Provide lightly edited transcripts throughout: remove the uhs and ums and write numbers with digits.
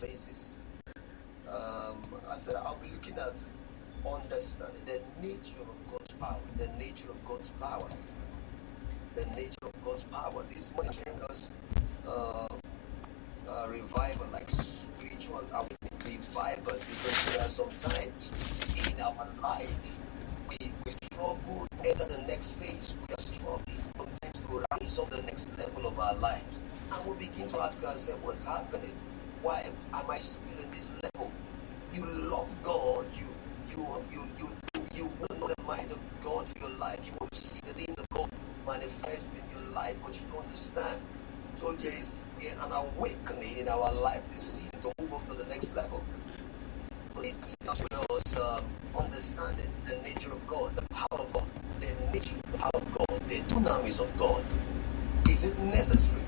places. I said I'll be looking at understanding the nature of God's power, the nature of God's power, the nature of God's power. This morning showing us revival, like spiritual awakening, revival, because there are some times in our life we struggle to enter the next phase. We are struggling sometimes to rise up the next level of our lives, and we begin to ask ourselves, what's happening? Why am I still in this level? You love God, you know the mind of God for your life. You want to see the things of God manifest in your life, but you don't understand. So there is an awakening in our life this season to move up to the next level. Please keep us understanding the nature of God, the power of God, the nature, the power of God, the dunamis of God. Is it necessary?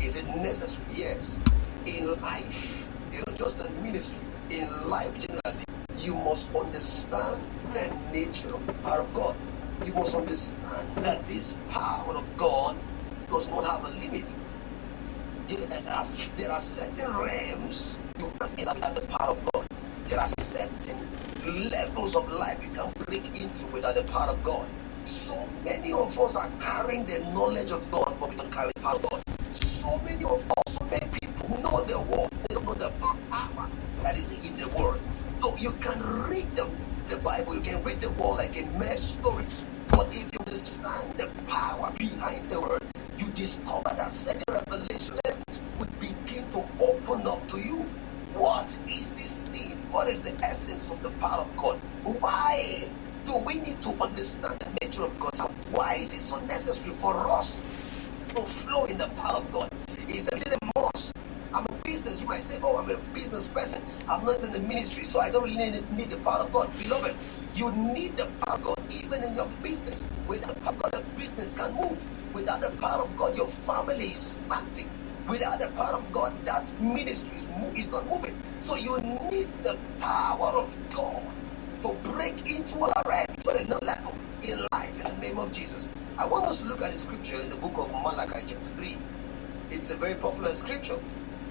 Is it necessary? Yes. In life, it's not just in ministry. In life generally, you must understand the nature of the power of God. You must understand that this power of God does not have a limit. There are certain realms you can enter without the power of God. There are certain levels of life you can break into without the power of God. So many of us are carrying the knowledge of God, but we don't carry the power of God. So many of us, so many people know the word, they don't know the power that is in the word. So you can read the Bible, you can read the word like a mere story. But if you understand the power behind the word, you discover that certain revelations would begin to open up to you. What is this thing? What is the essence of the power of God? Why do we need to understand the nature of God's power? Why is it so necessary for us to flow in the power of God? Is it a must? I'm a business. You might say, oh, I'm a business person. I'm not in the ministry, so I don't really need the power of God. Beloved, you need the power of God even in your business. Without the power of God, the business can move. Without the power of God, your family is acting. Without the power of God, that ministry is not moving. So you need the power of God to break into another level in life in the name of Jesus. I want us to look at the scripture in the book of Malachi chapter 3. It's a very popular scripture.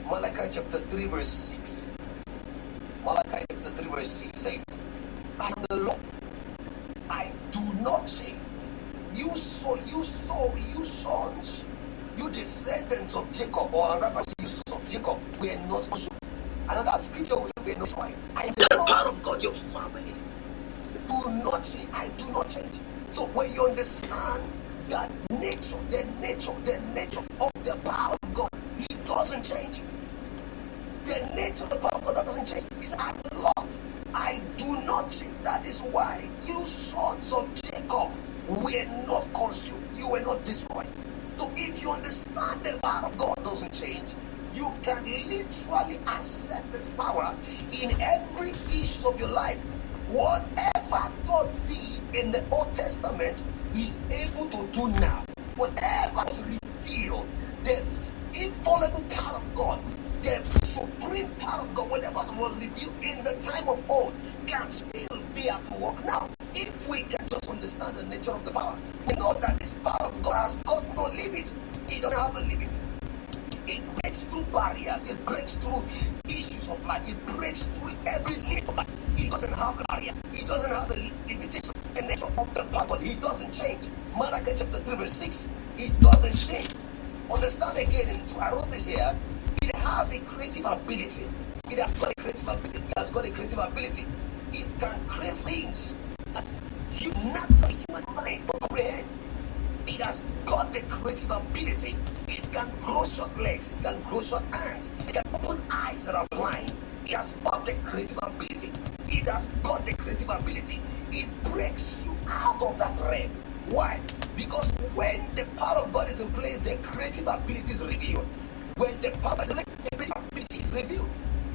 Malachi chapter 3 verse 6. Malachi chapter 3 verse 6 says, I am the Lord, I do not change. You sons, you descendants of Jacob, or another verse, you sons of Jacob, we are not also. Another scripture will say, we are not why. I am the power of God, your family. Do not change. I do not change. So when you understand that nature, the nature of the power of God, it doesn't change. The nature of the power of God doesn't change. It's I am the Lord. I do not change. That is why you sons of Jacob were not consumed. You were not destroyed. So if you understand the power of God doesn't change, you can literally access this power in every issue of your life. Whatever God did in the Old Testament, He's able to do now. Whatever is revealed, the infallible power of God, the supreme power of God, whatever was revealed in the time of old, can still be at work now. If we can just understand the nature of the power, we know that this power of God has got no limits. It doesn't have a limit. It breaks through barriers. It breaks through issues of life. It breaks through every limit of life. It doesn't have a barrier. It doesn't have a limitation. The nature of the power of God, He doesn't change. Malachi chapter 3 verse 6, it doesn't change. Understand again, and I wrote this here. It has a creative ability. It has got a creative ability. It has got a creative ability. It can create things as natural human mind to comprehend. It has got the creative ability. It can grow short legs. It can grow short hands. It can open eyes that are blind. It has got the creative ability. It has got the creative ability. It breaks you out of that realm. Why? Because when the power of God is in place, the creative ability is revealed. When the power is in place, the creative ability is revealed.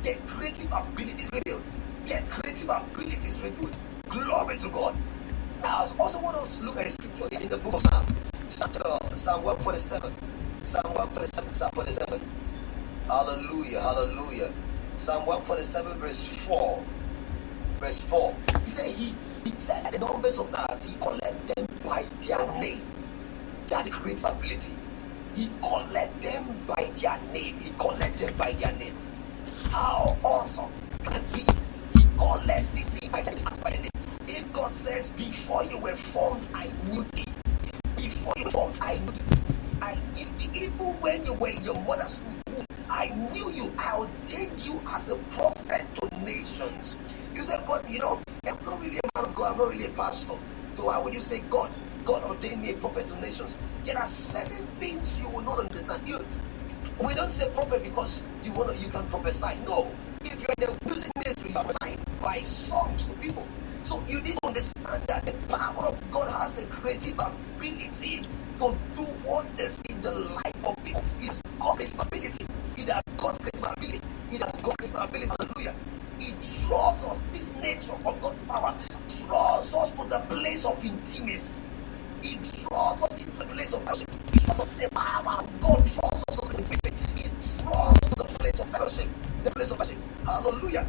The creative ability is revealed. The creative ability is revealed. Glory to God. Now, I also want us to look at the scripture in the book of Psalm 147. Psalm 147, Psalm 47. Hallelujah, hallelujah. Psalm 147, verse 4. Verse 4. He said, He said the numbers of us, He collect them by their name. That's the creative ability. He collect them by their name. He collect them by their name. How awesome can it be? He called these things by name. If God says, before you were formed, I knew thee. Before you were formed, I knew thee. I knew thee. Even when you were in your mother's womb, I knew you. I ordained you as a prophet to nations. You said, but I'm not really a man of God. I'm not really a pastor. So why would you say God ordained me a prophet to nations? There are certain things you will not understand. We don't say prophet because you can prophesy. No. If you're in the music ministry, you are prophesying by songs to people. So you need to understand that the power of God has the creative ability to do wonders in the life of people. It has God's creative ability. It has God's creative ability. It has God's creative ability. Hallelujah. It draws us, this nature of God's power draws us to the place of intimacy. It draws us into the place of fellowship. It draws us, the power of God draws us to the place of intimacy. It draws us to the place of fellowship. The place of fellowship. Hallelujah.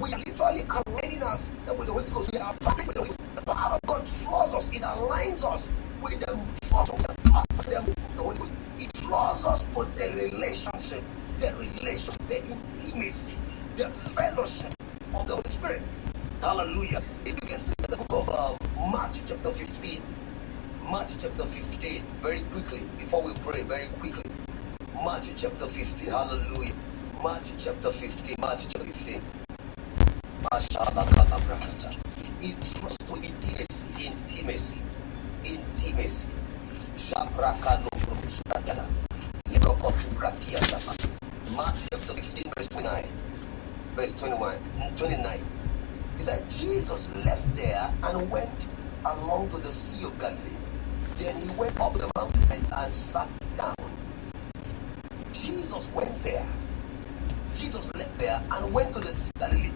We are literally aligning us with the Holy Ghost. We are aligning with the Holy Ghost. The power of God draws us. It aligns us with the force of the power of the Holy Ghost. It draws us to the relationship, the intimacy, the fellowship of the Holy Spirit. Hallelujah. If you can see the book of Matthew chapter 15. Matthew chapter 15. Very quickly, before we pray, very quickly. Matthew chapter 15. Hallelujah. Matthew chapter 15. Matthew chapter 15. It draws to intimacy. Matthew chapter 15, verse 29. Verse 29. He said, Jesus left there and went along to the Sea of Galilee. Then he went up the mountainside and sat down. Jesus went there. Jesus left there and went to the Sea of Galilee.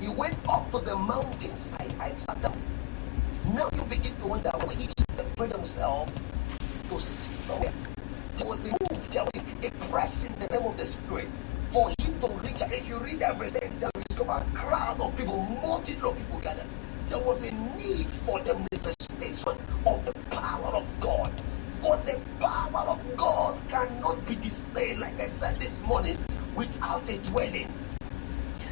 He went up to the mountainside and sat down. Now you begin to wonder when he separated himself to sit somewhere. There was a move, there was a press in the realm of the Spirit for him to reach out. If you read that verse, then you discover a crowd of people, multitude of people gathered. There was a need for the manifestation of the power of God. But the power of God cannot be displayed, like I said this morning, without a dwelling.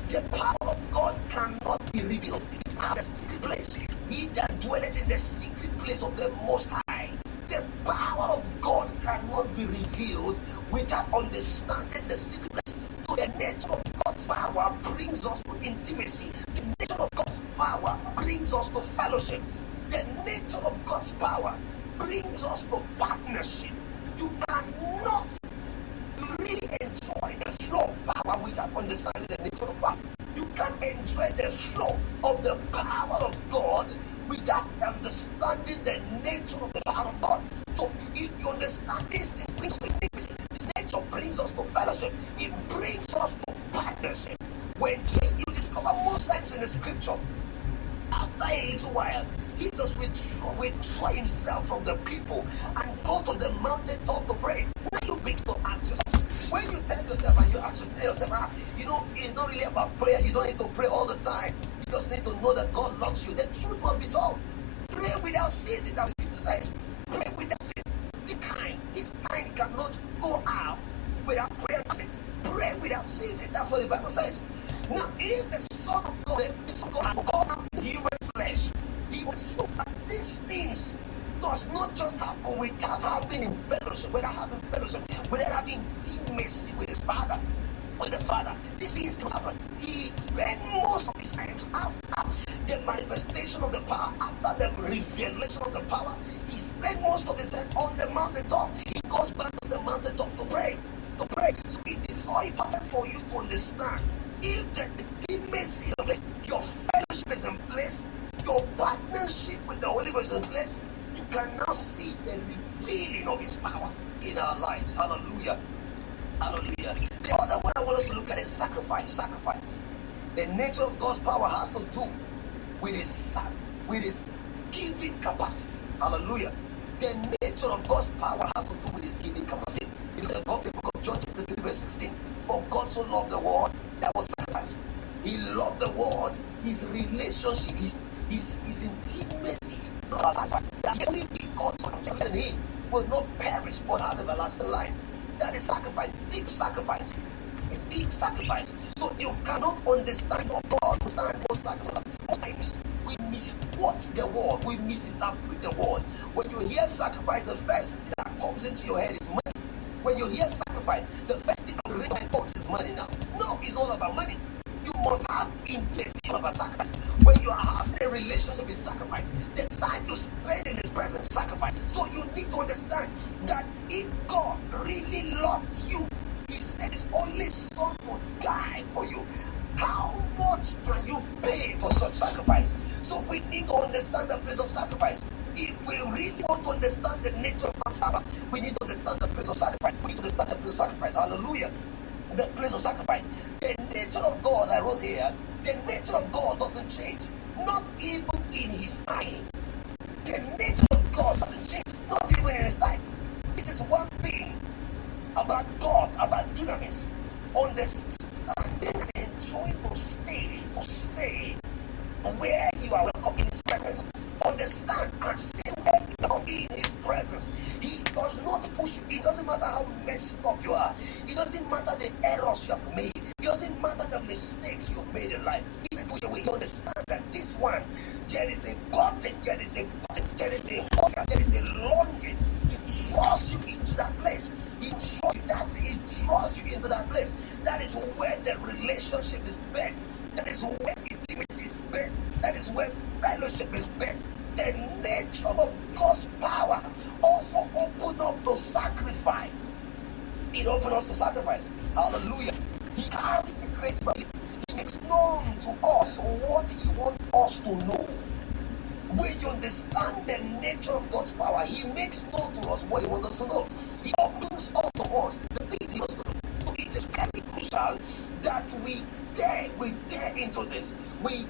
The power of God cannot be revealed without a secret place. He that dwelleth in the secret place of the Most High. The power of God cannot be revealed without understanding the secret place. So the nature of God's power brings us to intimacy. The nature of God's power brings us to fellowship. The nature of God's power brings us to partnership. You cannot really enjoy the flow of power without understanding the nature of power. You can enjoy the flow of the power of God without understanding the nature of the power of God. So if you understand this brings us to intimacy. This nature brings us to fellowship. It brings us to partnership. When you discover most times in the scripture, after a little while, Jesus withdraw himself from the people and go to the mountaintop to pray. Now you begin to ask yourself. When you tell yourself and you ask yourself, it's not really about prayer. You don't need to pray all the time. You just need to know that God loves you. The truth must be told. Pray without ceasing. That's what the Bible says. Pray without ceasing. This kind cannot go out without prayer. Pray without ceasing. That's what the Bible says. Now, if the Son of God, had come out in human flesh, he was so that these things does not just happen without having fellowship, without having intimacy with his Father, with the Father. This is what happened. He spent most of his times after the manifestation of the power, after the revelation of the power. He spent most of his time on the mountaintop. He goes back to the mountaintop to pray. So it is so important for you to understand. If the intimacy of your fellowship is in place, your partnership with the Holy Ghost is in place, you can now see the revealing of his power in our lives. Hallelujah. Hallelujah. The other one I want us to look at is sacrifice. The nature of God's power has to do with his giving capacity. Hallelujah. The nature of God's power has to do with his giving capacity. You know, the book of John chapter 3 verse 16. For God so loved the world that was sacrificed. He loved the world, his relationship, his intimacy. That only because in him will not perish but have everlasting life. That is sacrifice, deep sacrifice. deep sacrifice. So you cannot understand or God understand the sacrifice. Sometimes we misquote the word, we misinterpret the word. When you hear sacrifice, the first thing that comes into your head is money. When you hear sacrifice, the first thing that comes into your head is money now. No, it's all about money. You must have in place all about sacrifice. When you have a relationship with sacrifice, the time you spend in His presence, sacrifice. So you need to understand that if God really loved you, He sent His only Son to die for you. How much can you pay for such sacrifice? So we need to understand the place of sacrifice. If we really want to understand the nature of God's power, we need to understand the place of sacrifice. We need to understand the place of sacrifice. Hallelujah. The place of sacrifice. The nature of God, I wrote here, the nature of God doesn't change. Not even in His time. The nature of God doesn't change. Not even in His time. This is one thing about God, about dunamis. Understanding and enjoying to stay where you are welcome in His presence. Understand and stay where you are in His presence. He does not push you. It doesn't matter how messed up you are. It doesn't matter the errors you have made. It doesn't matter the mistakes you've made in life. He doesn't push you away. You understand that this one, there is a burden, there is a hunger, there is a longing. He draws you into that place. He draws you into that place. That is where the relationship is built. That is where intimacy is built. That is where fellowship is built. The nature of God's power also opened up to sacrifice. It opened us to sacrifice. Hallelujah. He carries the great value. He makes known to us what He wants us to know. When you understand the nature of God's power, He makes known to us what He wants us to know. He opens up to us the things He wants to know. So it is very crucial that we dare into this. We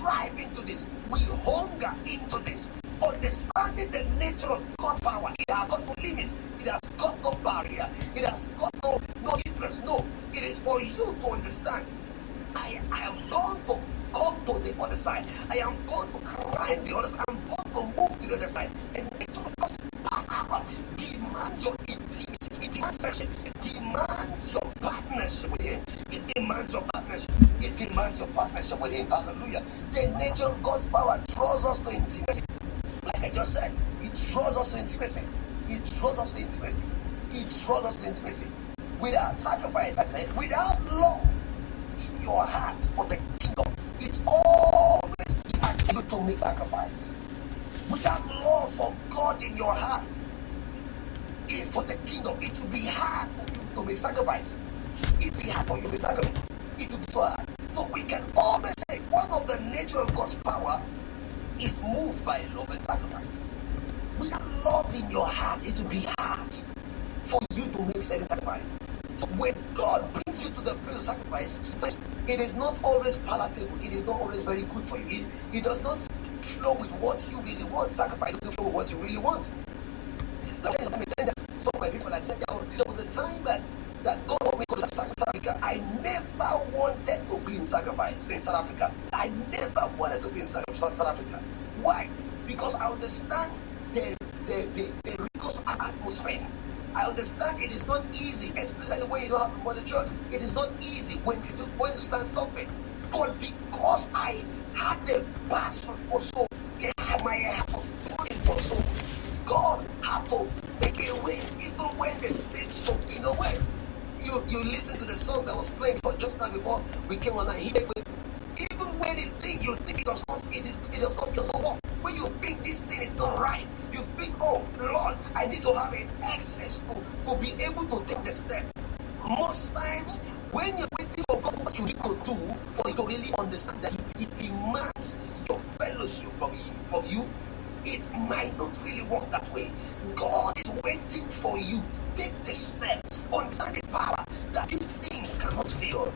drive into this. We hunger into this. Understanding the nature of God's power. It has got no limits. It has got no barrier. It has got no interest. No. It is for you to understand. I am going to come to the other side. I am going to climb the other side. I'm going to move to the other side. The nature of God's power demands your intimacy. It demands affection. It demands your partnership with Him. It demands your partnership. It demands your partnership with Him. Hallelujah. The nature of God's power draws us to intimacy. Like I just said, it draws us to intimacy. It draws us to intimacy. It draws us to intimacy. Without sacrifice, I said, without love in your heart for the kingdom, it's always hard for you to make sacrifice. Without love for God in your heart, for the kingdom, it will be hard for you to make sacrifice. It will be hard for you to make sacrifice. It will be so hard. So we can always say one of the nature of God's power is moved by love and sacrifice. Without love in your heart, it will be hard for you to make certain sacrifice. So when God brings you to the place of sacrifice, it is not always palatable. It is not always very good for you. It does not flow with what you really want. Sacrifice doesn't flow with what you really want. Like, some of my people, I said there was a time that God told me to go to South Africa. I never wanted to be in sacrifice in South Africa. I never wanted to be in South Africa. Why? Because I understand the rigorous atmosphere. I understand it is not easy, especially when you don't have money church. It is not easy when you understand something. But because I had the passion for soul, my heart was burning for soul, God had to make a way even when there seems to be no way. You listen to the song that was playing for just now before we came on and hear it. Even when you think it does not work. When you think this thing is not right, you think, oh Lord, I need to have an access to be able to take the step. Most times, when you're waiting for God, what you need to do for you to really understand that it demands your fellowship from you, it might not really work that way. God is waiting for you. Take the step. Understand the power that this thing cannot fail.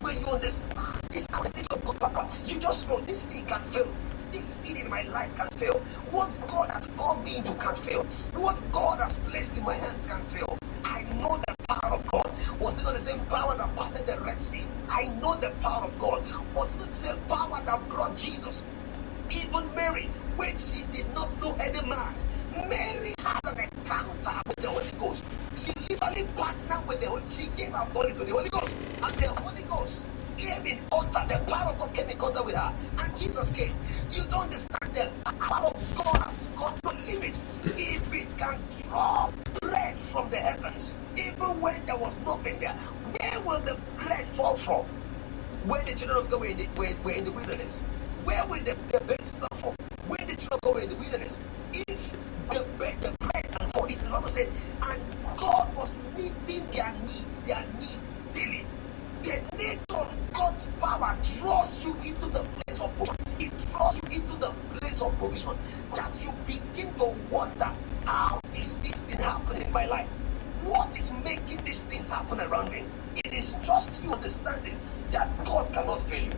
When you understand this nature of God's power, you just know this thing can fail. This thing in my life can fail. What God has called me into can fail. What God has placed in my hands can fail. I know the power of God. Was it not the same power that parted the Red Sea? I know the power of God. Was it not the same power that brought Jesus? Even Mary, when she did not know any man, Mary had an encounter with the Holy Ghost. She literally partnered with the Holy Ghost. She gave her body to the Holy Ghost. with her. And Jesus came. You don't understand the power of God has got no limit. If it can drop bread from the heavens, even when there was nothing there, where will the bread fall from? When the children of God were in the wilderness, where will the bread come from? When the children of God were in the wilderness, if the bread can fall, it is what I said, and God was meeting their needs daily. The nature of God's power draws you into the place of provision. It draws you into the place of provision that you begin to wonder, how is this thing happening in my life? What is making these things happen around me? It is just you understanding that God cannot fail you.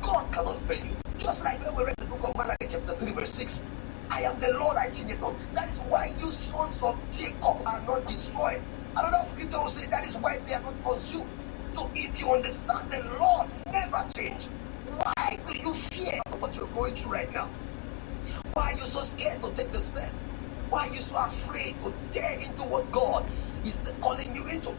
God cannot fail you. Just like when we read the book of Malachi chapter 3 verse 6. I am the Lord, I change it not. That is why you sons of Jacob are not destroyed. Another scripture will say that is why they are not consumed. So if you understand the Lord never change, why do you fear what you're going through right now? Why are you so scared to take the step? Why are you so afraid to dare into what God is calling you into?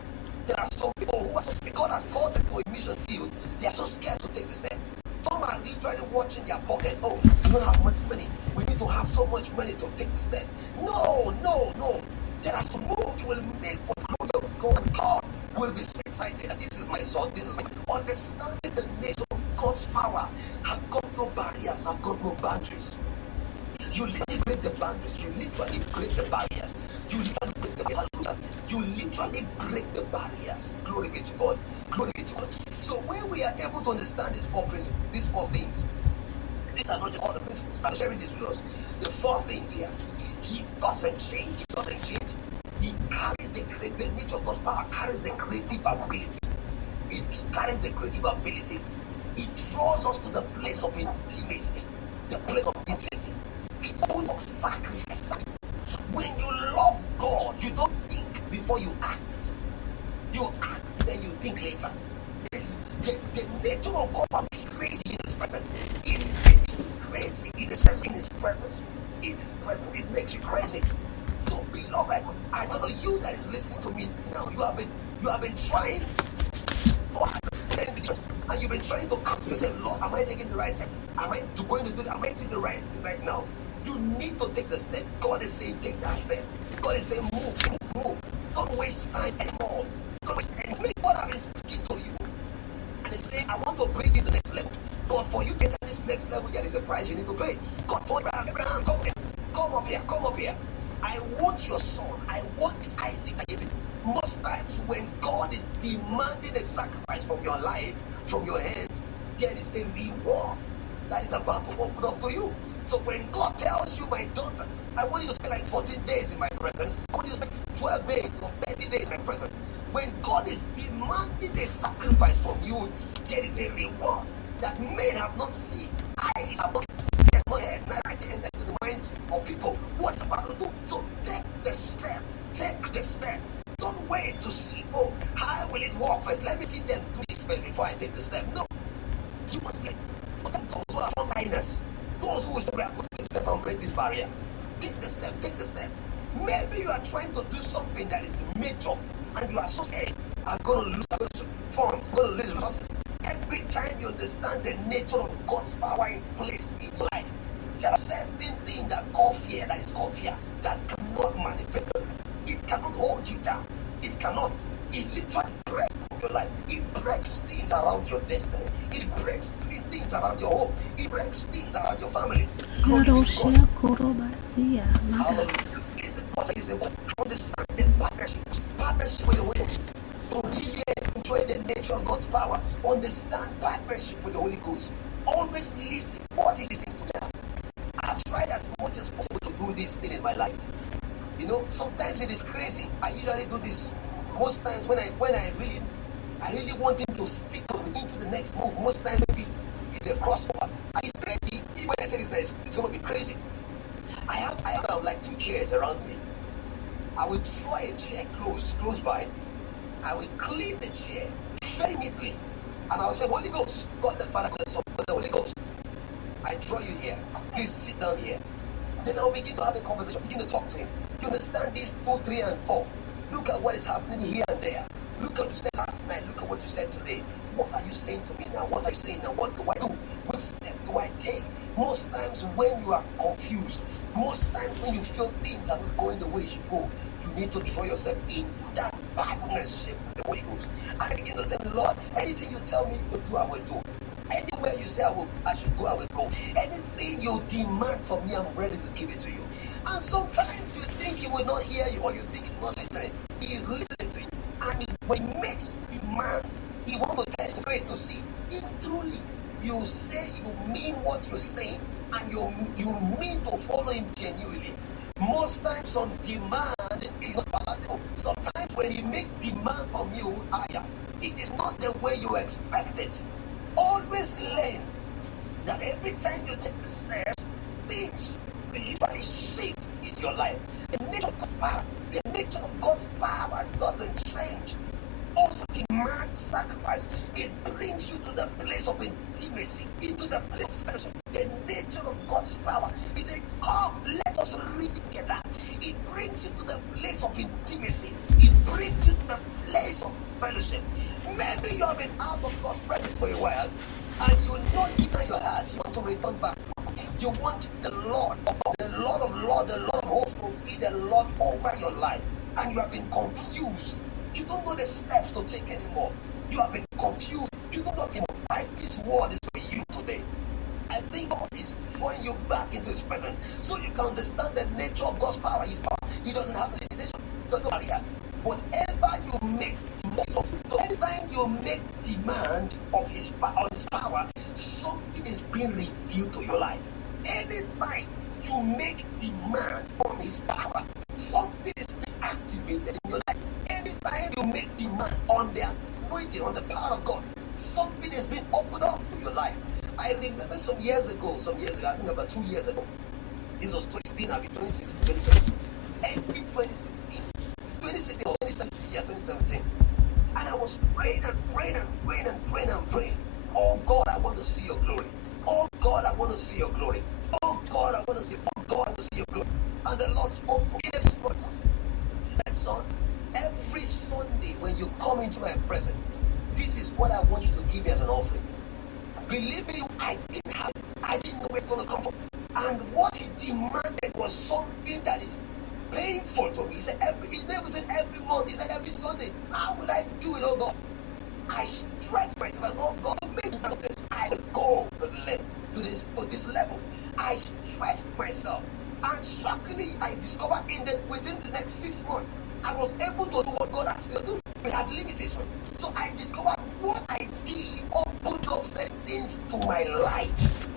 There are some people who are so scared. God has called them to a mission field. They are so scared to take the step. Some are literally watching their pocket. Oh, we don't have much money. We need to have so much money to take the step. No. There are some moves you will make for the glory of God. God will be so excited. This is my son. This is my understanding the nature of God's power. Have got no barriers. Have got no boundaries. You literally break the boundaries. You literally break the barriers. You literally break the barriers. You literally break the barriers. Glory be to God. Glory be to God. So when we are able to understand these four principles, these four things, these are not just all the principles. I'm sharing this with us. The four things here. He doesn't change. He doesn't change. He carries the nature of God's power, carries the creative ability. It carries the creative ability. It draws us to the place of intimacy. The place of intimacy. It's point of sacrifice. When you love God, you don't think before you act. You act, then you think later. The nature of God is crazy in His presence. It makes you crazy in His presence. In His presence, it makes you crazy. So, beloved, I don't know you that is listening to me now. You have been trying to make decisions, and you've been trying to ask yourself, Lord, am I taking the right step? Am I going to do that? Am I doing the right thing right now? You need to take the step. God is saying, take that step. God is saying, move. Don't waste time anymore. Don't waste time. Maybe God has been speaking to you and is saying, I want to bring you to the next level. But for you to enter this next level, there is a price you need to pay. God told Abraham, come here. Come up here. I want your son. I want Isaac. Most times when God is demanding a sacrifice from your life, from your hands, there is a reward that is about to open up to you. So when God tells you, my daughter, I want you to spend like 14 days in my presence. I want you to spend 12 days or 30 days in my presence. When God is demanding a sacrifice from you, there is a reward that men have not seen. Eyes have not seen. There's no head. Neither has it entered into the minds of people what it's about to do. So take the step. Take the step. Don't wait to see, oh, how will it work first? Let me see them do this first before I take the step. No. You must get those who are frontliners. Those who say, we are going to take the step and break this barrier. Take the step. Maybe you are trying to do something that is major and you are so scared. I'm going to lose funds, I'm going to lose resources. Every time you understand the nature of God's power in place in your life, there are certain things that is called fear, that cannot manifest. It cannot hold you down. It cannot. It literally breaks your life. It breaks things around your destiny. It breaks things around your home. It breaks things around your family. Hallelujah. It's important. Understanding partnership with the Holy Ghost. To really enjoy the nature of God's power. Understand partnership with the Holy Ghost. Always listen what is saying to them. I've tried as much as possible to do this thing in my life. You know, sometimes it is crazy. I usually do this most times when I really want him to speak into the next move. Most times maybe the crossover. And it's crazy. Even when I say this, it's going to be crazy. I have like 2 chairs around me. I will draw a chair close by. I will clean the chair very neatly. And I will say, Holy Ghost, God the Father, God the Son, God the Holy Ghost. I draw you here. Please sit down here. Then I'll begin to have a conversation, begin to talk to him. You understand these 2, 3, and 4. Look at what is happening here and there. Look at what you said last night. Look at what you said today. What are you saying to me now? What are you saying now? What do I do? Which step do I take? Most times when you are confused, most times when you feel things are not going the way it should go, you need to throw yourself in that partnership with the Holy Ghost. I begin to tell the Lord, anything you tell me to do, I will do. Anywhere you say I should go, I will go. Anything you demand from me, I'm ready to give it to you. And sometimes you think he will not hear you, or you think he's not listening. He is listening to you. And when he makes demand, he wants to test it to see if truly you say you mean what you're saying, and you mean to follow him genuinely. Most times on demand is not palatable. Sometimes when he makes demand from you, it is not the way you expect it. Always learn that every time you take the steps, things will literally shift in your life. The nature of God's power doesn't change. Also demands sacrifice. It brings you to the place of intimacy, into the place of fellowship. The nature of God's power is a come, let us reason together. It brings you to the place of intimacy. It brings you to the place of fellowship. Maybe you have been out of God's presence for a while, and you know deep in your heart you want to return back. You want the Lord of Lords, the Lord of hosts to be the Lord over your life, and you have been confused. You don't know the steps to take anymore. You have been confused. You don't know if this word is for you today. I think God is drawing you back into his presence so you can understand the nature of God's power. His power. He doesn't have a limitation. There's no barrier. Whatever you make demand of, so anytime you make demand of his power, something is being revealed to your life. Anytime you make demand on his power, something is being activated in your life. Anytime you make demand on the anointing, on the power of God, something is being opened up to your life. I remember some years ago, I think about 2 years ago. This was 2016, I'll be 2016, 2017. Every 2016 or 2017. And I was praying and praying and praying and praying and praying. Oh God, I want to see your glory. Oh God, I want to see your glory. Oh God, I want to see. Oh God, I want to see your glory. And the Lord spoke to me this morning. He said, son, every Sunday when you come into my presence, this is what I want you to give me as an offering. Believe me, I didn't have it. I didn't know where it's going to come from. And what he demanded was something that is painful to me. He never said every month. He said every Sunday. How will I do it, oh God? I stretched myself. Oh God, make me this. I will go to this level. I stressed myself. And shockingly, I discovered within the next 6 months, I was able to do what God asked me to do without limitation. So I discovered what I did opened up certain things to my life.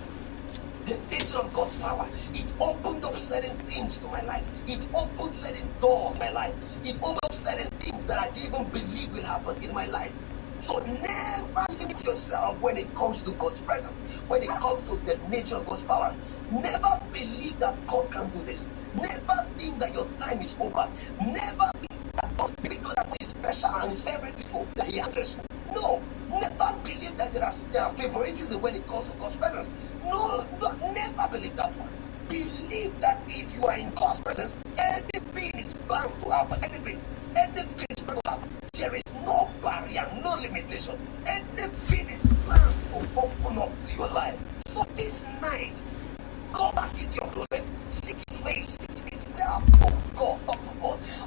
The nature of God's power, it opened up certain things to my life. It opened certain doors in my life. It opened up certain things that I didn't even believe will happen in my life. So never limit yourself when it comes to God's presence, when it comes to the nature of God's power. Never believe that God can do this. Never think that your time is over. Never think that God, maybe God has his special and his favorite people that he answers. No, never believe that there are favoritism when it comes to God's presence. No, never believe that one. Believe that if you are in God's presence, anything is bound to happen. Anything is bound to happen. There is no barrier, no limitation. Anything is bound to open up to your life. So this night, go back into your closet, seek his face, tell God,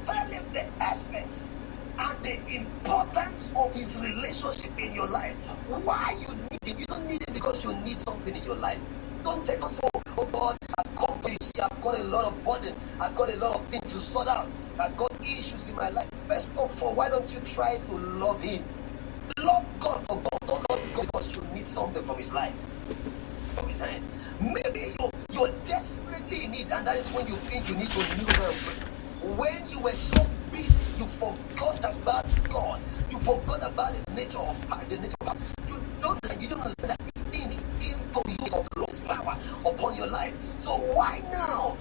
tell him the essence and the importance of his relationship in your life. Why you need him? You don't need him because you need something in your life. Don't take us, oh God, I've come to you, see, I've got a lot of burdens, I've got a lot of things to sort out, I've got issues in my life. First of all, why don't you try to love him? Love God for God. Don't love God because you need something from his life, from his hand. Maybe you're desperately in need, and that is when you think you need to kneel down and pray. When you were so busy, you forgot about God. You forgot about his nature of power, the nature of power. You don't understand that these things came to you of God's power upon your life. So why now?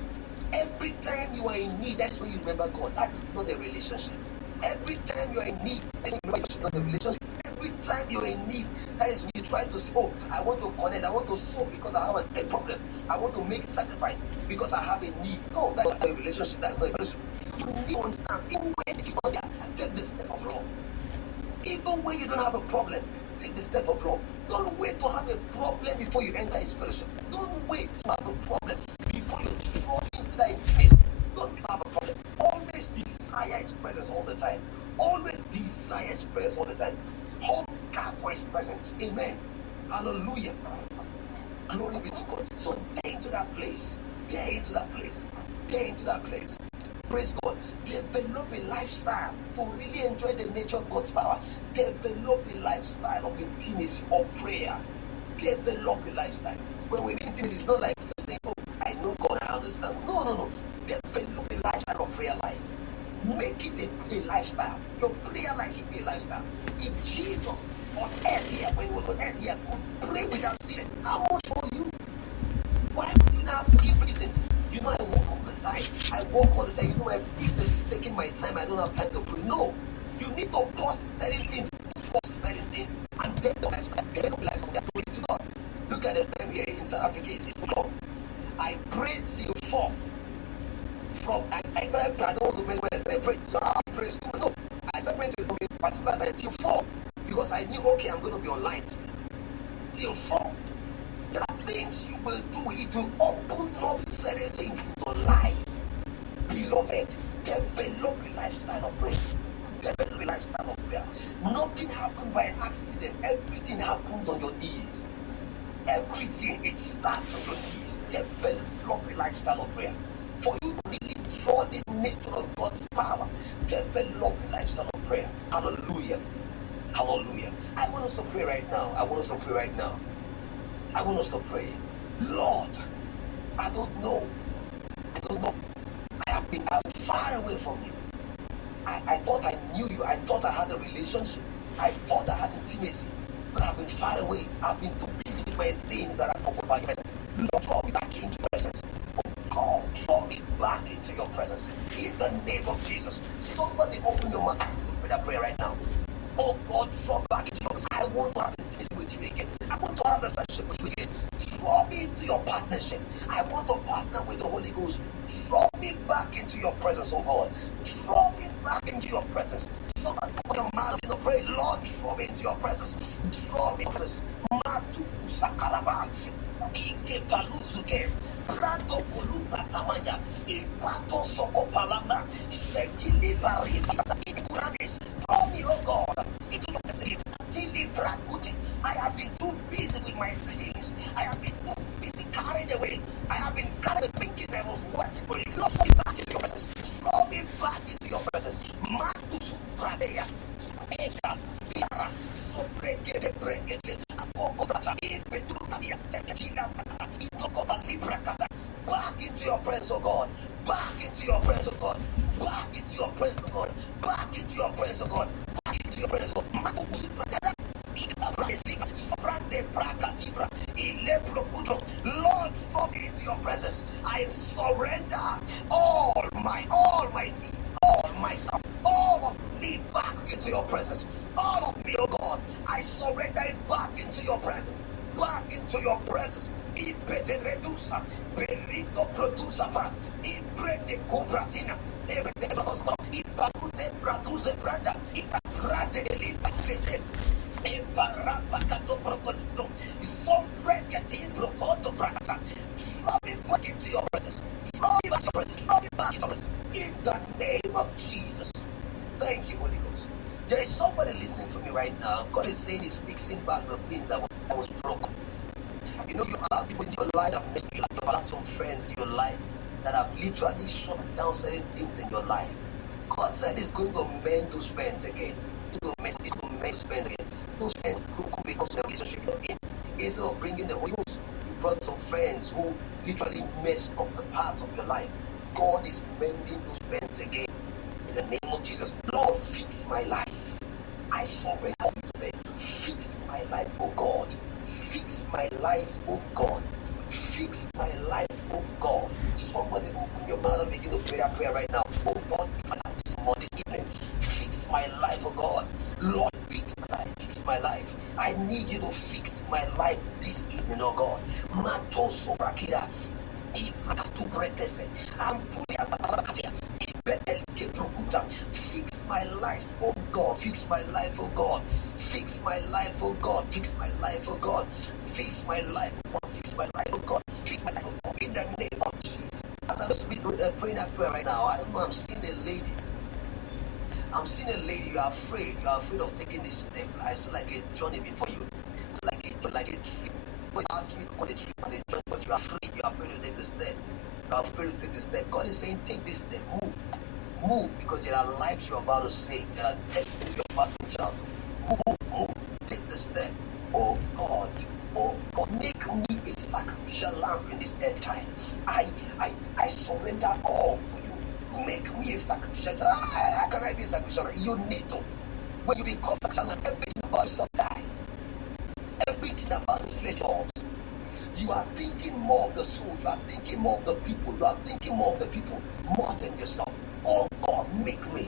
Every time you are in need, that's when you remember God. That is not a relationship. Every time you are in need, that's when you remember it's not a relationship. Every time you're in need, that is when you try to say, oh, I want to connect, I want to sow because I have a problem. I want to make sacrifice because I have a need. No, that's not a relationship. That's not a relationship. You need to understand, even when it's not there, take the step of love. Even when you don't have a problem, take the step of love. Don't wait to have a problem before you enter his fellowship. Don't wait to have a problem before you trust into that intimacy. Don't have a problem. Always desire his presence all the time. Always desire his presence all the time. Hunger for his presence. Amen. Hallelujah. Glory be to God. So get into that place. Get into that place. Get into that place. Praise God. Develop a lifestyle to really enjoy the nature of God's power. Develop a lifestyle of intimacy, of prayer. Develop a lifestyle. When we mean intimacy, it's not like saying, oh, I know God, I understand. No. Develop a lifestyle of prayer life. Make it a lifestyle. Your prayer life should be a lifestyle. If Jesus on earth here, when he was on earth here, could pray without ceasing, how much for you? Why would you not give reasons? You know I walk all the time. I walk all the time. You know my business is taking my time. I don't have time to pray. No. You need to pause certain things. And then the lifestyle. Then the lifestyle. Glory to God. Look at the time here in South Africa. It's 6 o'clock. I prayed till 4. I started praying. I don't want to mess when I started praying. So I prayed. No. I started praying till a particular time till 4. Because I knew, okay, I'm going to be online till 4. There are things you will do. It will open up certain things in your life. Beloved, develop a lifestyle of prayer. Develop a lifestyle of prayer. Nothing happens by accident. Everything happens on your knees. Everything, it starts on your knees. Develop a lifestyle of prayer. For you to really draw this nature of God's power, develop a lifestyle of prayer. Hallelujah. Hallelujah. I want us to pray right now. I want us to pray. Lord, I don't know. I'm far away from you. I thought I knew you. I thought I had a relationship. I thought I had intimacy. But I've been far away. I've been too busy with my things that I forgot about your presence. Lord, draw me back into your presence. Oh God, draw me back into your presence. In the name of Jesus. Somebody open your mouth and pray that prayer right now. Oh God, draw back into your presence. I want to have intimacy with you again. I want to have a friendship with you again. Draw me into your partnership. I want to partner with the Holy Ghost. Draw me back into your presence, oh God. Draw me back into your presence. Somebody open your mouth and pray, Lord, draw me into your presence. Draw me into your presence. Matu sakalaba. Ike paluzuke. Prato koluba tamaya. Ipato soko palama. Shekili bariba. Ikurades. Draw me, oh God, into your presence. I have been too busy with my things. I have been too busy carried away. I have been carried thinking I was working for it. Lord, draw me back into your presence. Draw me back into your presence. Matus Pradea. Eka Piara. So break it. Back into your presence, oh God. Back into your presence, oh God. Back into your presence, oh God. Back into your presence, oh God. Back into your presence, oh God. Lord, draw me into your presence. I surrender all my need, all myself, all of me back into your presence. All of me, oh God, I surrender it back into your presence. Back into your presence. Ipete redusa, perito produsa pa, ipete cobratina, ipakute produce branda, ikaprate elipafete. Draw me back into your presence. Draw me back into your presence. Draw me back into your presence. In the name of Jesus. Thank you, Holy Ghost. There is somebody listening to me right now. God is saying He's fixing back the things that was broken. You know, you allowed people into your life that messed you up. You've allowed some friends in your life that have literally shut down certain things in your life. God said He's going to mend those friends again. He's going to mend friends again. Those friends broken because of the relationship you're in. Instead of bringing the Holy Ghost, you brought some friends who literally messed up the parts of your life. God is mending those friends again. In the name of Jesus, Lord, fix my life. I surrender to you today. Fix my life, oh God. Fix my life, oh God. Fix my life, oh God. Somebody open your mouth and begin to pray that prayer right now. Oh God, this evening. Fix my life, oh God. Lord, fix my life. Fix my life. I need you to fix my life this evening, oh God. Mato sobrakira. Fix my life, oh God. Fix my life, oh God. Fix my life, oh God. Fix my life, oh God. Fix my life, oh God. Fix my life, oh God. Fix my life, oh God. In the name of Jesus. As I was praying that prayer right now, I don't know, I'm seeing a lady. I'm seeing a lady. You are afraid. You are afraid of taking this step. I see like a journey before you. It's like a tree. God is asking you to put a tree on the journey, but you are afraid. You are afraid to take the step. You are afraid to take the step. God is saying, take this step. Move. Move, because there are lives you're about to save. There are destinies you're about to reach out to. Move. Take the step. Oh God, make me a sacrificial lamb in this end time. I surrender all to you. Make me a sacrificial. How can I be a sacrificial lamb? You need to. When you become sacrificial lamb, everything about yourself dies. Everything about the flesh falls. You are thinking more of the soul. You are thinking more of the people. You are thinking more of the people more than yourself. Oh God, make me.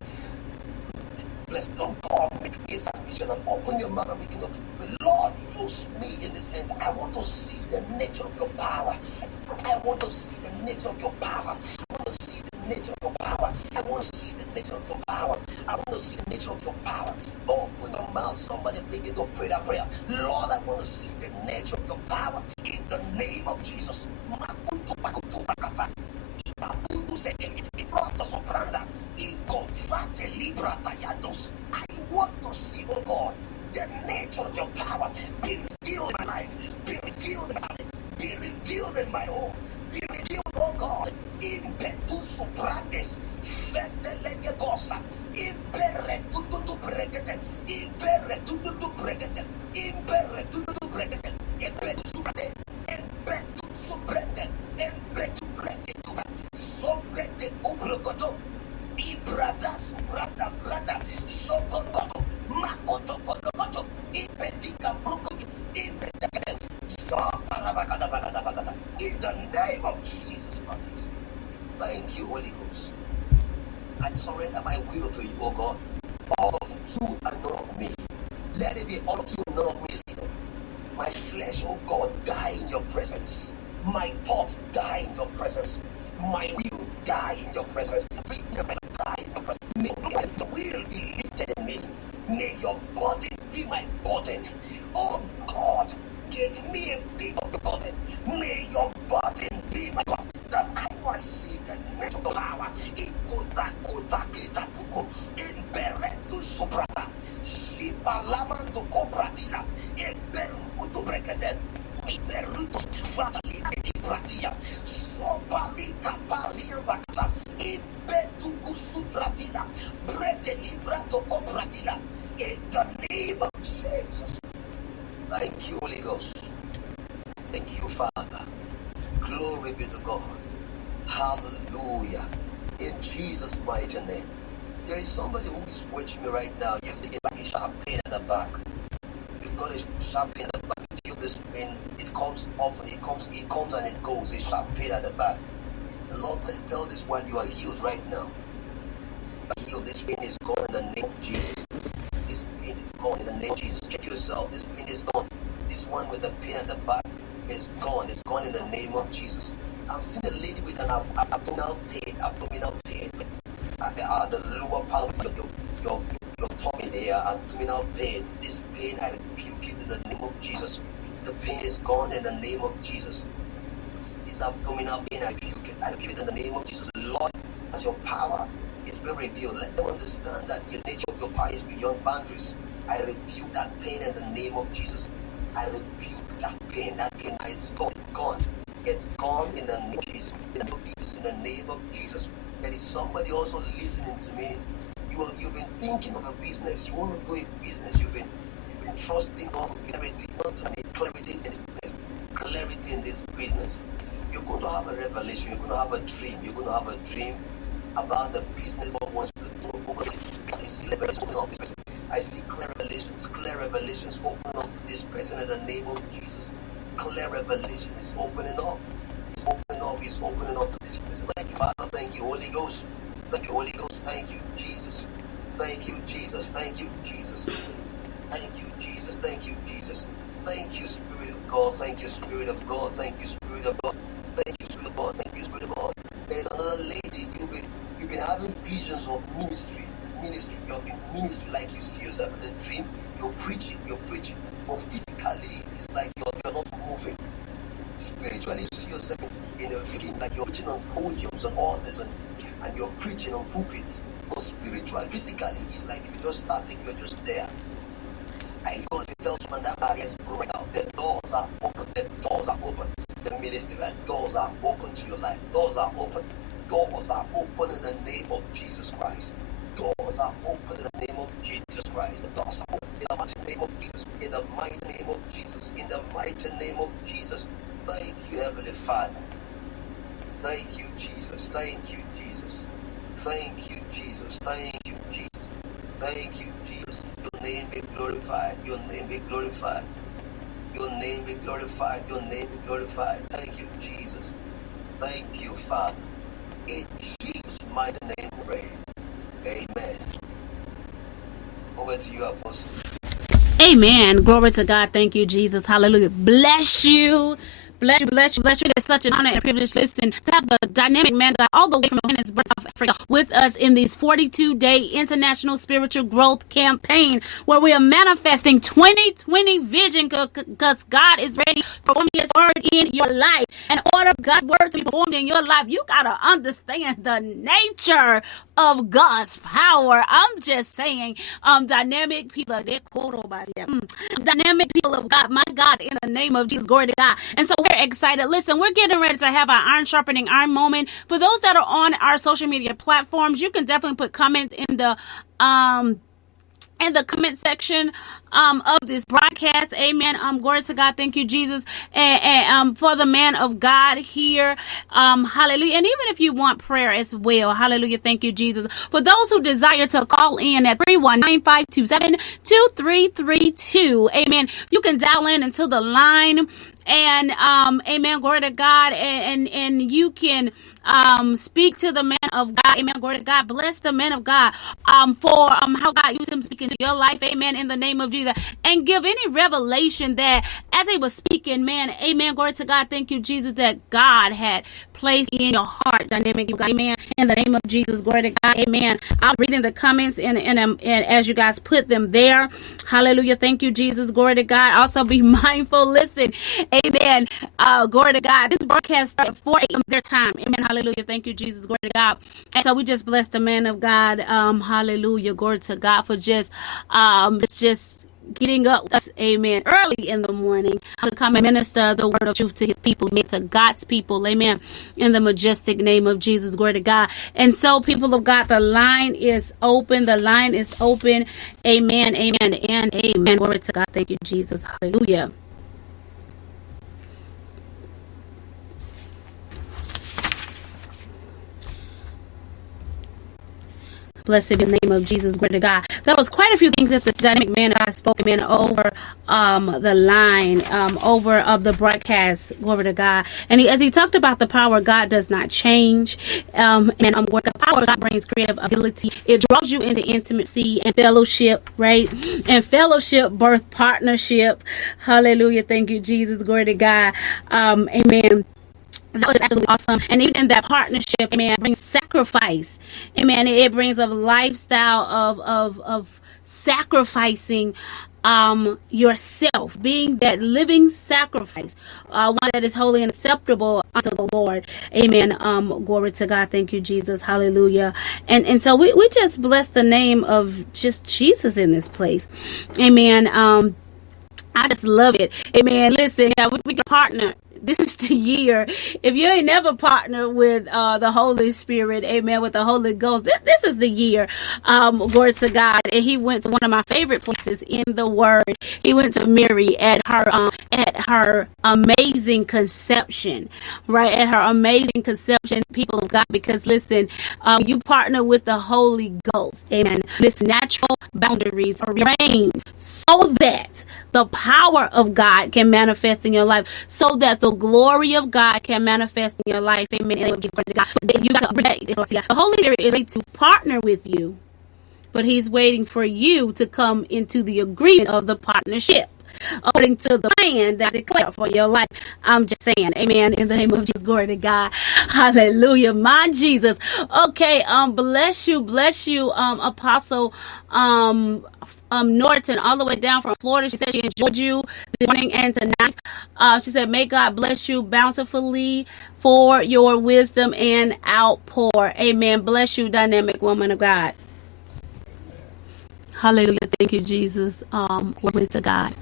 Bless. Oh God, make me a sacrificial lamb. Open your mouth and begin to. Lord, use me in this end. I want to see the nature of your power. I want to see the nature of your power. I want to see the nature of your power. I want to see the nature of your power. I want to see the nature of your power. Open your mouth. Somebody begin to pray that prayer. Lord, I want to see the nature of your power in the name of Jesus. I want to see, oh God, the nature of your power be revealed in my life, be revealed in my life, be revealed in my home, be revealed, oh God, in Betus Brandes, Feteleke Gosa, in Beretutu Bregete, in Beretutu Bregete, in Beretutu Bregete, in Betus Brate, in Betus Brete, in Betus Brete, Sobrete Ubrogoto, Ibrada Subrada Brada, Sokoto, Makoto Koto, Ibetika Brukoto, Ibeteke, Soparabagada, in the name of Jesus Christ. Thank you, Holy Ghost. I surrender my will to you, O God. All of you and none of me. Let it be all of you and none of me, Caesar. My flesh, oh God, die in your presence. My thoughts die in your presence. My will die in your presence. Everything about die in your presence. May your will be lifted in me. May your burden be my burden. Oh God, give me a bit of the burden. May your burden be my burden. That I must see the nature of the power. Ikuta kuta kita puku. Imperetu sobrata. Shipalamanto cobratia. Imperukutu brekete. Imperutus fatali ekibratia. Sopalika paria bakata. Impetu kusubratina. Brete librato cobratina. In the name of Jesus. Thank you, Holy Ghost. Thank you, Father. Glory be to God. Hallelujah. In Jesus' mighty name. There is somebody who is watching me right now. You've taken like a sharp pain at the back. You've got a sharp pain at the back. You feel this pain. It comes often. It comes and it goes. A sharp pain at the back. The Lord said, tell this one you are healed right now. Healed. This pain is gone in the name of Jesus. This pain is gone in the name of Jesus. Check yourself. This pain is gone. This one with the pain at the back is gone. It's gone in the name of Jesus. I'm seeing a lady with an abdominal pain. The lower part of your tummy there, abdominal pain. This pain, I rebuke it in the name of Jesus. The pain is gone in the name of Jesus. This abdominal pain, I rebuke it. I rebuke it in the name of Jesus. Lord, as your power is being revealed, let them understand that the nature of your power is beyond boundaries. I rebuke that pain in the name of Jesus. I rebuke that pain. That pain is gone. It's gone. It's gone in the name of Jesus. In the name of Jesus. In the name of Jesus. There is somebody also listening to me. You've been thinking of a business. You want to do a business. You've been trusting God for clarity, not to need clarity in this business. Clarity in this business. You're going to have a revelation. You're going to have a dream. You're going to have a dream about the business God wants you to do. I see clear revelations opening up to this person in the name of Jesus. Clear revelation is opening up. It's opening up to this person. Thank you, Father. Thank you, Holy Ghost. Thank you, Holy Ghost. Thank you, Jesus. Thank you, Jesus. Thank you, Jesus. Thank you, Jesus. Thank you, Jesus. Thank you, Spirit of God. Thank you, Spirit of God. Thank you, Spirit of God. Thank you, Spirit of God. Thank you, Spirit of God. There is another lady. You've been having visions of ministry ministry. You're in ministry like you see yourself in the dream. You're preaching. But physically, it's like you're not moving. Spiritually, you see yourself in a dream like you're preaching on podiums, on altars, and you're preaching on pulpits. But spiritual, physically, it's like you're just starting, you're just there. And God tells man that barriers broken out. The doors are open. The doors are open. The ministerial doors are open to your life. Doors are open. Doors are open in the name of Jesus Christ. Doors are open in the name of Jesus Christ. The doors are open in the mighty name of Jesus. In the mighty name of Jesus. In the mighty name of Jesus. Thank you, Heavenly Father. Thank you, Jesus. Thank you, Jesus. Thank you, Jesus. Thank you, Jesus. Thank you, Jesus. Your name be glorified. Your name be glorified. Your name be glorified. Your name be glorified. Thank you, Jesus. Thank you, Father. In Jesus' mighty name we pray. Amen. Over to you, Apostle. Amen. Glory to God. Thank you, Jesus. Hallelujah. Bless you. Bless you, bless you, bless you. It's such an honor and privilege, listen, to have the dynamic man God all the way from Johannesburg, South Africa, with us in these 42-day international spiritual growth campaign, where we are manifesting 2020 vision, because God is ready to perform His word in your life. In order for God's word to be performed in your life, you gotta understand the nature of God's power. I'm just saying, dynamic people, dynamic people of God, my God, in the name of Jesus, glory to God. And so we're excited. Listen, we're getting ready to have our iron sharpening iron moment. For those that are on our social media platforms, you can definitely put comments in the comment section of this broadcast. Amen. Glory to God. Thank you, Jesus. And for the man of God here, hallelujah. And even if you want prayer as well, hallelujah. Thank you, Jesus. For those who desire to call in at 319-527-2332, amen, you can dial in into the line. And amen, glory to God, and you can speak to the man of God. Amen, glory to God. Bless the man of God for how God used him to speak into your life. Amen, in the name of Jesus. And give any revelation that as he was speaking, man, amen, glory to God. Thank you, Jesus, that God had placed in your heart. Dynamic, amen, in the name of Jesus, glory to God. Amen. I'll read in the comments and as you guys put them there. Hallelujah. Thank you, Jesus, glory to God. Also be mindful, listen, amen, glory to God. This broadcast starts at 4 a.m. their time. Amen. Hallelujah. Thank you, Jesus. Glory to God. And so we just bless the man of God. Hallelujah. Glory to God for just getting up, amen, early in the morning to come and minister the word of truth to his people, amen, to God's people, amen, in the majestic name of Jesus, glory to God. And so, people of God, the line is open, amen, amen, and amen, glory to God. Thank you, Jesus, hallelujah. Blessed be the name of Jesus, glory to God. There was quite a few things that the dynamic man of God spoke, amen, over the line, over of the broadcast, glory to God. And as he talked about the power of God does not change, and what the power of God brings creative ability. It draws you into intimacy and fellowship, right? And fellowship birth partnership. Hallelujah. Thank you, Jesus, glory to God. Amen. That was absolutely awesome. And even in that partnership, amen, brings sacrifice. Amen. It brings a lifestyle of sacrificing yourself, being that living sacrifice, one that is holy and acceptable unto the Lord. Amen. Glory to God. Thank you, Jesus. Hallelujah. And so we just bless the name of just Jesus in this place. Amen. I just love it. Amen. Listen, we can partner. This is the year. If you ain't never partnered with the Holy Spirit, amen, with the Holy Ghost, this is the year. Glory to God. And he went to one of my favorite places in the Word. He went to Mary at her amazing conception, right? At her amazing conception, people of God. Because listen, you partner with the Holy Ghost, amen. Listen, natural boundaries are rearranged so that the power of God can manifest in your life, so that the glory of God can manifest in your life. Amen. You got the Holy Spirit is ready to partner with you, but he's waiting for you to come into the agreement of the partnership. according to the plan that's declared for your life. I'm just saying, amen, in the name of Jesus. Glory to God. Hallelujah. My Jesus. Okay, bless you, Apostle, Norton, all the way down from Florida. She said she enjoyed you this morning and tonight. She said, may God bless you bountifully for your wisdom and outpour. Amen. Bless you, dynamic woman of God. Hallelujah. Thank you, Jesus. Glory to God.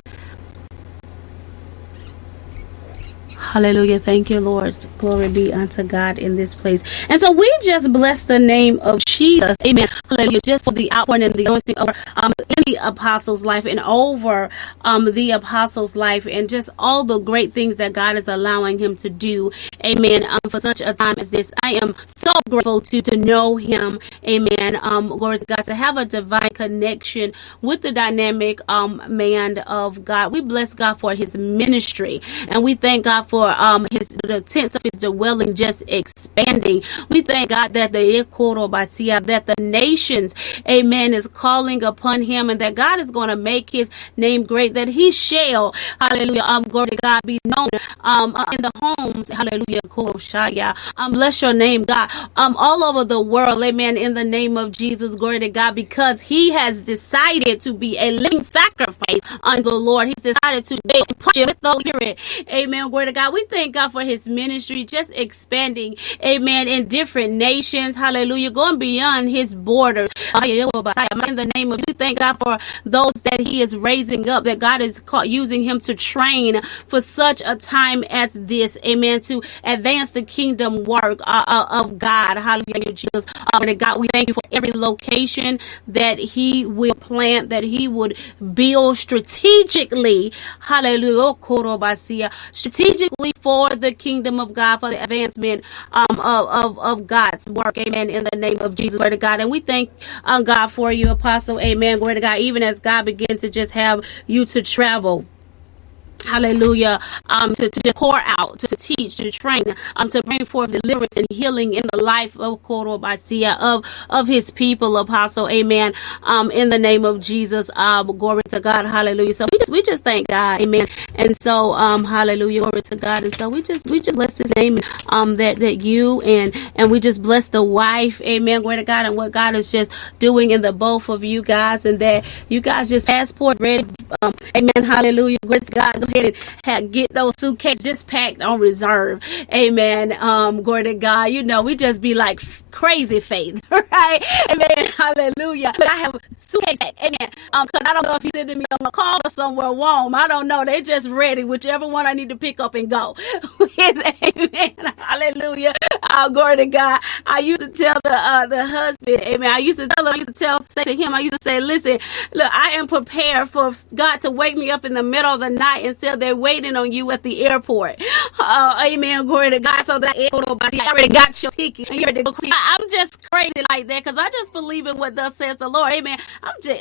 Hallelujah. Thank you, Lord. Glory be unto God in this place. And so we just bless the name of Jesus. Amen. Hallelujah. Just for the outpouring and the anointing over in the apostles' life and over the apostles' life and just all the great things that God is allowing him to do. Amen. For such a time as this, I am so grateful to know him. Amen. Glory to God, to have a divine connection with the dynamic man of God. We bless God for his ministry, and we thank God for the tents of his dwelling just expanding. We thank God that the nations, amen, is calling upon him, and that God is going to make his name great, that he shall, hallelujah, glory to God, be known in the homes, hallelujah, bless your name, God, all over the world, amen, in the name of Jesus, glory to God, because he has decided to be a living sacrifice unto the Lord. He's decided to be with the Spirit, amen, glory to God. We thank God for his ministry just expanding, amen, in different nations, hallelujah, going beyond his borders. In the name of, we thank God for those that he is raising up, that God is using him to train for such a time as this, amen, to advance the kingdom work of God. Hallelujah, Jesus. God, we thank you for every location that he will plant, that he would build strategically, hallelujah, strategically for the kingdom of God, for the advancement of God's work, amen, in the name of Jesus, glory to God. And we thank God for you, Apostle, amen, glory to God, even as God begins to just have you to travel, hallelujah, to pour out, to teach, to train, to bring forth deliverance and healing in the life of his people, Apostle, amen, in the name of Jesus, glory to God, hallelujah. So we just thank God, amen. And so hallelujah, glory to God. And so we just bless his name, that you and we just bless the wife, amen, glory to God, and what God is just doing in the both of you guys, and that you guys just passport ready, amen, hallelujah, glory to God. Go ahead and get those suitcases just packed on reserve, amen, glory to God. You know, we just be like crazy faith, right? Amen, hallelujah. But I have suitcase, amen, because I don't know if he's sending me on a call or somewhere warm. I don't know. They just ready, whichever one I need to pick up and go. Amen, hallelujah. Glory to God. I used to tell the husband, amen, I used to say to him, I used to say, listen, look, I am prepared for God to wake me up in the middle of the night and still they're waiting on you at the airport. Amen, glory to God. So that I already got your ticket. I'm just crazy like that, because I just believe in what thus says the Lord. Amen. I'm just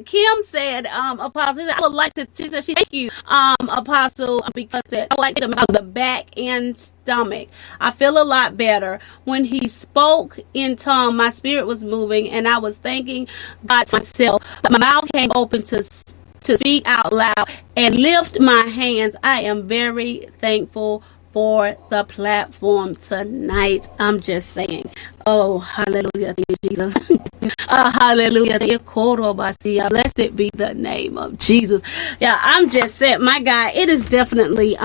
Kim said, Apostle, I would like to, she said, thank you, Apostle, because I would like to about the back and stomach. I feel a lot better. When he spoke in tongue, my spirit was moving and I was thanking God to myself. My mouth came open to speak out loud and lift my hands. I am very thankful for the platform tonight. I'm just saying. Oh, hallelujah, thank you, Jesus. Hallelujah. Blessed be the name of Jesus. Yeah, I'm just saying, my God, it is definitely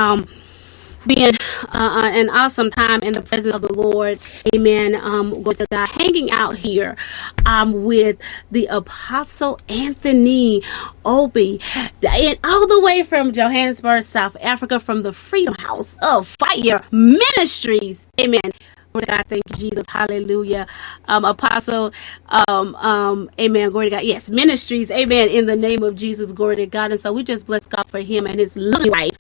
being an awesome time in the presence of the Lord. Amen. Glory to God. Hanging out here with the Apostle Anthony Obi, and all the way from Johannesburg, South Africa, from the Freedom House of Fire Ministries. Amen. Glory to God, thank you, Jesus, hallelujah. Apostle, amen, glory to God, yes, ministries, amen, in the name of Jesus, glory to God. And so we just bless God for him and his lovely wife,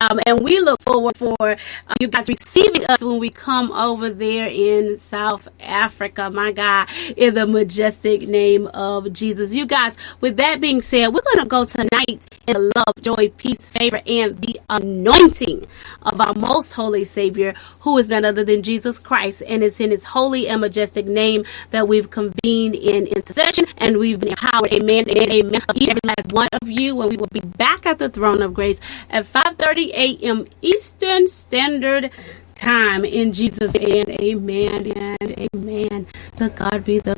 And we look forward for you guys receiving us when we come over there in South Africa, my God, in the majestic name of Jesus. You guys, with that being said, we're going to go tonight in the love, joy, peace, favor, and the anointing of our most holy Savior, who is none other than Jesus Christ. And it's in his holy and majestic name that we've convened in intercession and we've been empowered. Amen. Amen. Amen. Each and every last one of you, and we will be back at the throne of grace at 5:30 a.m. Eastern Standard Time. In Jesus' name, amen and amen. To God be the